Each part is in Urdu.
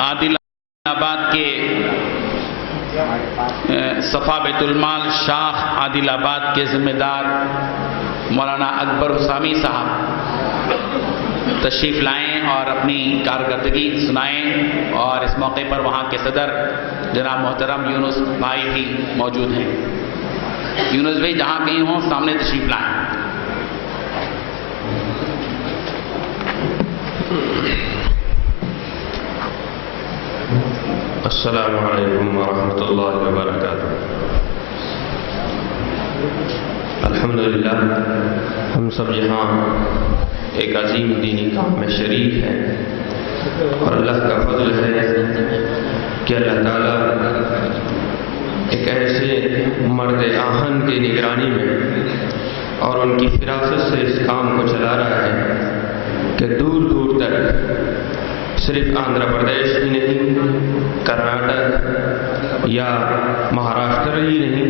عادل آباد کے صفا بیت المال شاخ عادل آباد کے ذمہ دار مولانا اکبر حسامی صاحب تشریف لائیں اور اپنی کارکردگی سنائیں، اور اس موقع پر وہاں کے صدر جناب محترم یونس بھائی بھی موجود ہیں۔ یونس بھائی جہاں کہیں ہوں سامنے تشریف لائیں۔ السلام علیکم ورحمۃ اللہ وبرکاتہ۔ الحمدللہ ہم سب یہاں ایک عظیم دینی کام میں شریک ہیں، اور اللہ کا فضل ہے کہ اللہ تعالیٰ ایک ایسے مرد آہن کی نگرانی میں اور ان کی فراست سے اس کام کو چلا رہا ہے کہ دور دور تک صرف آندھرا پردیش ہی نہیں، کرناٹک یا مہاراشٹر ہی نہیں،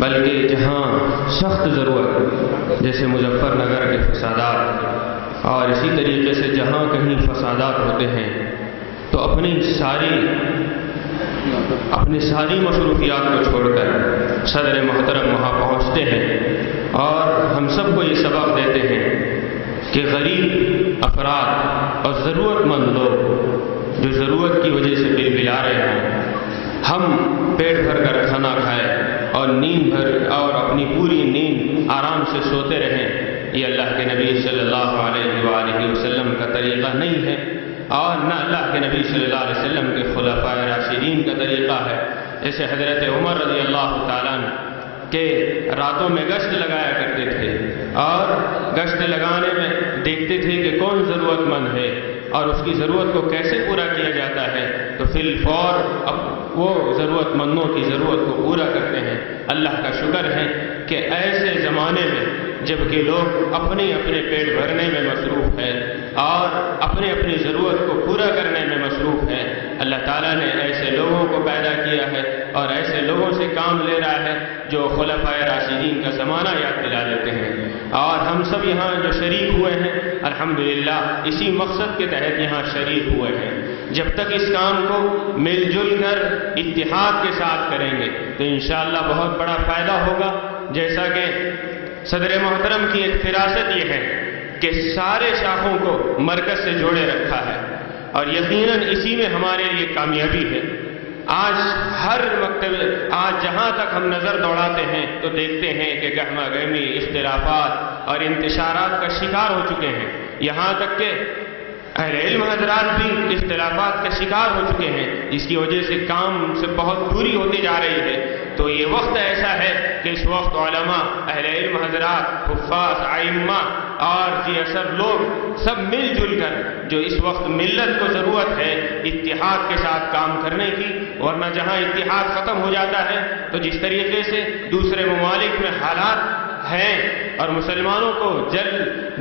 بلکہ جہاں سخت ضرورت جیسے مظفر نگر کے فسادات، اور اسی طریقے سے جہاں کہیں فسادات ہوتے ہیں تو اپنی ساری مصروفیات کو چھوڑ کر صدر محترم وہاں پہنچتے ہیں، اور ہم سب کو یہ سبق دیتے ہیں کہ غریب افراد اور ضرورت مند لوگ جو ضرورت کی وجہ سے بل بلا رہے ہیں، ہم پیٹ بھر کر کھانا کھائیں اور نیند بھر اور اپنی پوری نیند آرام سے سوتے رہیں، یہ اللہ کے نبی صلی اللہ علیہ وآلہ وسلم کا طریقہ نہیں ہے، اور نہ اللہ کے نبی صلی اللہ علیہ وسلم کے خلفاء راشدین کا طریقہ ہے۔ جیسے حضرت عمر رضی اللہ تعالیٰ عنہ کہ راتوں میں گشت لگایا کرتے تھے، اور گشت لگانے میں دیکھتے تھے کہ کون ضرورت مند ہے اور اس کی ضرورت کو کیسے پورا کیا جاتا ہے، تو فی الفور اب وہ ضرورت مندوں کی ضرورت کو پورا کرتے ہیں۔ اللہ کا شکر ہے کہ ایسے زمانے میں جب کہ لوگ اپنے پیٹ بھرنے میں مصروف ہے اور اپنی ضرورت کو پورا کرنے میں مصروف ہے، اللہ تعالیٰ نے ایسے لوگوں کو پیدا کیا ہے اور ایسے لوگوں سے کام لے رہا ہے جو خلفاء راشدین کا زمانہ یاد دلا دیتے ہیں۔ اور ہم سب یہاں جو شریک ہوئے ہیں الحمدللہ اسی مقصد کے تحت یہاں شریک ہوئے ہیں۔ جب تک اس کام کو مل جل کر اتحاد کے ساتھ کریں گے تو انشاءاللہ بہت بڑا فائدہ ہوگا۔ جیسا کہ صدر محترم کی ایک فراست یہ ہے کہ سارے شاخوں کو مرکز سے جوڑے رکھا ہے، اور یقیناً اسی میں ہمارے لیے کامیابی ہے۔ آج ہر مکتب جہاں تک ہم نظر دوڑاتے ہیں تو دیکھتے ہیں کہ گہما گہمی اختلافات اور انتشارات کا شکار ہو چکے ہیں، یہاں تک کہ اہل علم حضرات بھی اختلافات کا شکار ہو چکے ہیں، جس کی وجہ سے کام سے بہت دوری ہوتی جا رہی ہے۔ تو یہ وقت ایسا ہے کہ اس وقت علماء، اہل علم حضرات، حفاظ، ائمہ اور اثر لوگ سب مل جل کر، جو اس وقت ملت کو ضرورت ہے اتحاد کے ساتھ کام کرنے کی، ورنہ جہاں اتحاد ختم ہو جاتا ہے تو جس طریقے سے دوسرے ممالک میں حالات ہیں اور مسلمانوں کو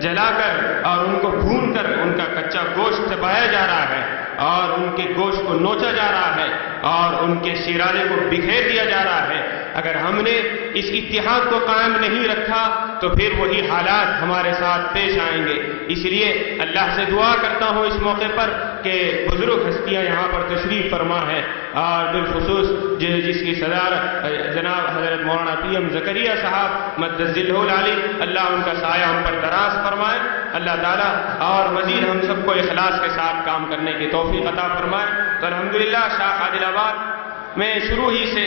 جلا کر اور ان کو بھون کر ان کا کچا گوشت چبایا جا رہا ہے اور ان کے گوشت کو نوچا جا رہا ہے اور ان کے شیرانے کو بکھیر دیا جا رہا ہے، اگر ہم نے اس اتحاد کو قائم نہیں رکھا تو پھر وہی حالات ہمارے ساتھ پیش آئیں گے۔ اس لیے اللہ سے دعا کرتا ہوں اس موقع پر کہ بزرگ ہستیاں یہاں پر تشریف فرما ہے، اور بالخصوص جس کی صدارت جناب حضرت مولانا پی ایم زکریا صاحب مدد ذلہ العالی، اللہ ان کا سایہ ہم پر دراز فرمائے اللہ تعالیٰ، اور مزید ہم سب کو اخلاص کے ساتھ کام کرنے کی توفیق عطا فرمائے۔ تو الحمدللہ شاخ عادل آباد میں شروع ہی سے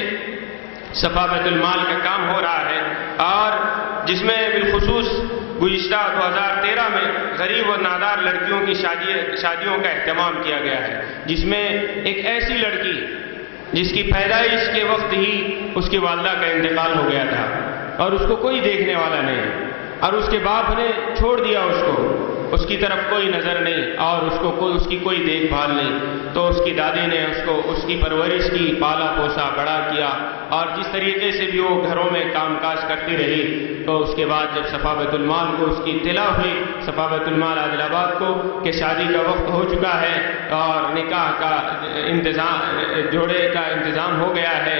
صفا بیت المال کا کام ہو رہا ہے، اور جس میں بالخصوص گزشتہ 2013 میں غریب و نادار لڑکیوں کی شادیوں کا اہتمام کیا گیا ہے، جس میں ایک ایسی لڑکی جس کی پیدائش کے وقت ہی اس کی والدہ کا انتقال ہو گیا تھا اور اس کو کوئی دیکھنے والا نہیں، اور اس کے باپ نے چھوڑ دیا اس کی طرف کوئی نظر نہیں اور اس کی کوئی دیکھ بھال نہیں، تو اس کی دادی نے اس کی پرورش کی، پالا پوسا بڑا کیا، اور جس طریقے سے بھی وہ گھروں میں کام کاج کرتی رہی۔ تو اس کے بعد جب صفا بیت المال کو اس کی اطلاع ہوئی، صفا بیت المال عادل آباد کو، کہ شادی کا وقت ہو چکا ہے اور نکاح کا جوڑے کا انتظام ہو گیا ہے،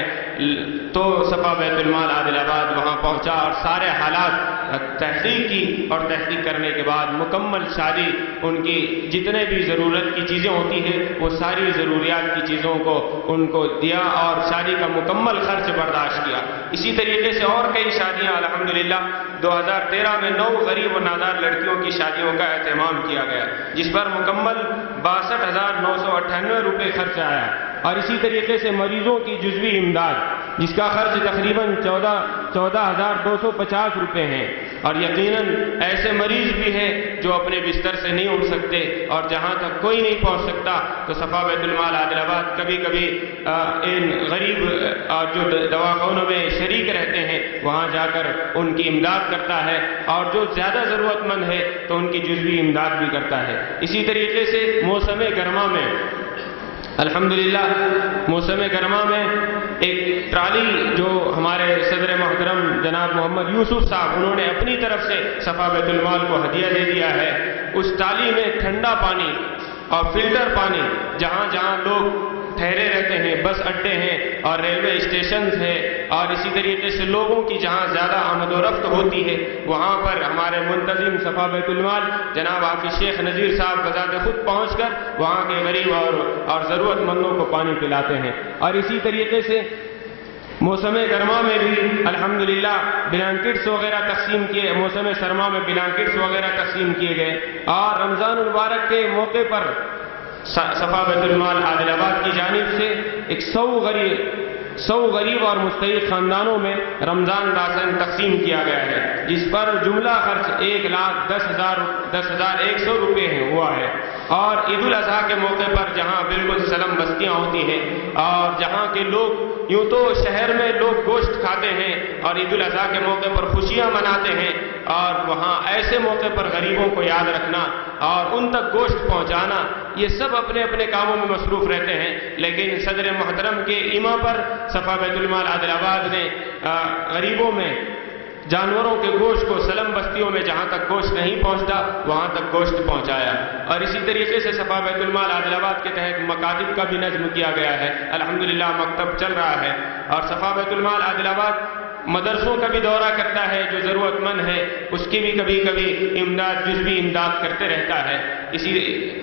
تو صفا بیت المال عادل آباد وہاں پہنچا اور سارے حالات تحقیق کی، اور تحقیق کرنے کے بعد مکمل مکمل شادی ان کی جتنے بھی ضرورت کی چیزیں ہوتی ہیں وہ ساری ضروریات کی چیزوں کو ان کو دیا اور شادی کا مکمل خرچ برداشت کیا۔ اسی طریقے سے اور کئی شادیاں الحمدللہ 2013 میں 9 غریب و نادار لڑکیوں کی شادیوں کا اہتمام کیا گیا، جس پر مکمل 62,998 روپے خرچ آیا۔ اور اسی طریقے سے مریضوں کی جزوی امداد، جس کا خرچ تقریباً 14,250 روپے ہیں، اور یقیناً ایسے مریض بھی ہیں جو اپنے بستر سے نہیں اٹھ سکتے اور جہاں تک کوئی نہیں پہنچ سکتا تو صفا بیت المال عادل آباد کبھی کبھی ان غریب جو دواخانوں میں شریک رہتے ہیں وہاں جا کر ان کی امداد کرتا ہے، اور جو زیادہ ضرورت مند ہے تو ان کی جزوی امداد بھی کرتا ہے۔ اسی طریقے سے موسم گرما میں الحمدللہ موسم گرما میں ایک ٹرالی جو ہمارے صدر محترم جناب محمد یوسف صاحب انہوں نے اپنی طرف سے صفا بیت المال کو ہدیہ دے دیا ہے، اس ٹرالی میں ٹھنڈا پانی اور فلٹر پانی جہاں جہاں لوگ ٹھہرے رہتے ہیں، بس اڈے ہیں اور ریلوے اسٹیشنز ہیں، اور اسی طریقے سے لوگوں کی جہاں زیادہ آمد و رفت ہوتی ہے وہاں پر ہمارے منتظم صفا بیت المال جناب حافظ شیخ نذیر صاحب بذات خود پہنچ کر وہاں کے غریب اور ضرورت مندوں کو پانی پلاتے ہیں۔ اور اسی طریقے سے موسم گرما میں بھی الحمدللہ بلانکٹس وغیرہ تقسیم کیے، موسم سرما میں بلانکٹس وغیرہ تقسیم کیے گئے، اور رمضان المبارک کے موقع پر صفا بیت المال عادل آباد کی جانب سے 100 غریب اور مستحق خاندانوں میں رمضان راشن تقسیم کیا گیا ہے، جس پر جملہ خرچ 1,10,100 روپے ہوا ہے۔ اور عید الاضحیٰ کے موقع پر جہاں بالکل سلم بستیاں ہوتی ہیں اور جہاں کے لوگ یوں تو شہر میں لوگ گوشت کھاتے ہیں اور عید الاضحیٰ کے موقع پر خوشیاں مناتے ہیں، اور وہاں ایسے موقع پر غریبوں کو یاد رکھنا اور ان تک گوشت پہنچانا، یہ سب اپنے اپنے کاموں میں مصروف رہتے ہیں، لیکن صدر محترم کے ایما پر صفا بیت المال عادل آباد نے غریبوں میں جانوروں کے گوشت کو سلم بستیوں میں جہاں تک گوشت نہیں پہنچتا وہاں تک گوشت پہنچایا۔ اور اسی طریقے سے صفا بیت المال عادل آباد کے تحت مکاتب کا بھی نظم کیا گیا ہے، الحمدللہ مکتب چل رہا ہے، اور صفا بیت المال عادل آباد مدرسوں کا بھی دورہ کرتا ہے، جو ضرورت مند ہے اس کی بھی کبھی کبھی امداد جزوی امداد کرتے رہتا ہے۔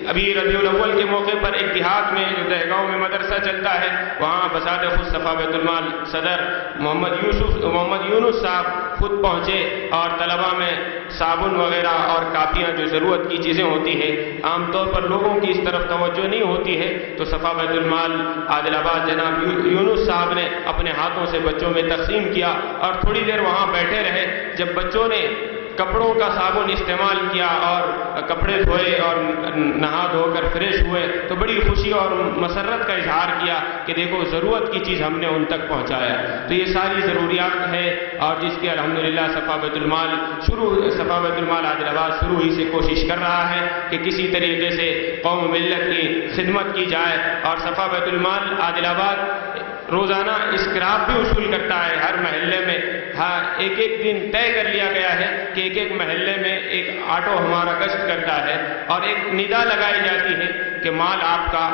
ابھی ربیع الاول کے موقع پر ایک دیہات میں جو دہگاؤں میں مدرسہ چلتا ہے وہاں بذات خود صفا بیت المال صدر محمد یونس صاحب خود پہنچے اور طلبہ میں صابن وغیرہ اور کاپیاں جو ضرورت کی چیزیں ہوتی ہیں عام طور پر لوگوں کی اس طرف توجہ نہیں ہوتی ہے، تو صفا بیت المال عادل آباد جناب یونس صاحب نے اپنے ہاتھوں سے بچوں میں تقسیم کیا اور تھوڑی دیر وہاں بیٹھے رہے۔ جب بچوں نے کپڑوں کا صابن استعمال کیا اور کپڑے دھوئے اور نہا دھو کر فریش ہوئے تو بڑی خوشی اور مسرت کا اظہار کیا کہ دیکھو ضرورت کی چیز ہم نے ان تک پہنچایا۔ تو یہ ساری ضروریات ہے، اور جس کی الحمدللہ صفا بیت المال عادل آباد شروع ہی سے کوشش کر رہا ہے کہ کسی طریقے سے قوم ملت کی خدمت کی جائے، اور صفا بیت المال عادل آباد روزانہ اسکراپ بھی وصول کرتا ہے ہر محلے میں۔ ایک دن طے کر لیا گیا ہے کہ ایک محلے میں ایک آٹو ہمارا گشت کرتا ہے اور ایک ندا لگائی جاتی ہے کہ مال آپ کا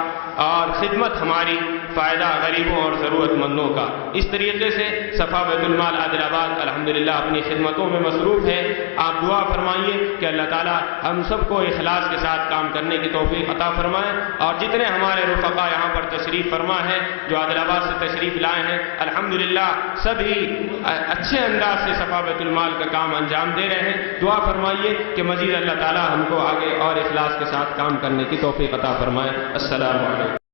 اور خدمت ہماری، فائدہ غریبوں اور ضرورت مندوں کا۔ اس طریقے سے صفا بیت المال عادل آباد الحمدللہ اپنی خدمتوں میں مصروف ہے۔ آپ دعا فرمائیے کہ اللہ تعالی ہم سب کو اخلاص کے ساتھ کام کرنے کی توفیق عطا فرمائے، اور جتنے ہمارے رفقا یہاں پر تشریف فرما ہے جو عادل آباد سے تشریف لائے ہیں الحمدللہ سبھی اچھے انداز سے صفا بیت المال کا کام انجام دے رہے ہیں۔ دعا فرمائیے کہ مزید اللہ تعالی ہم کو آگے اور اخلاص کے ساتھ کام کرنے کی توفیق عطا فرمائے۔ السلام علیکم۔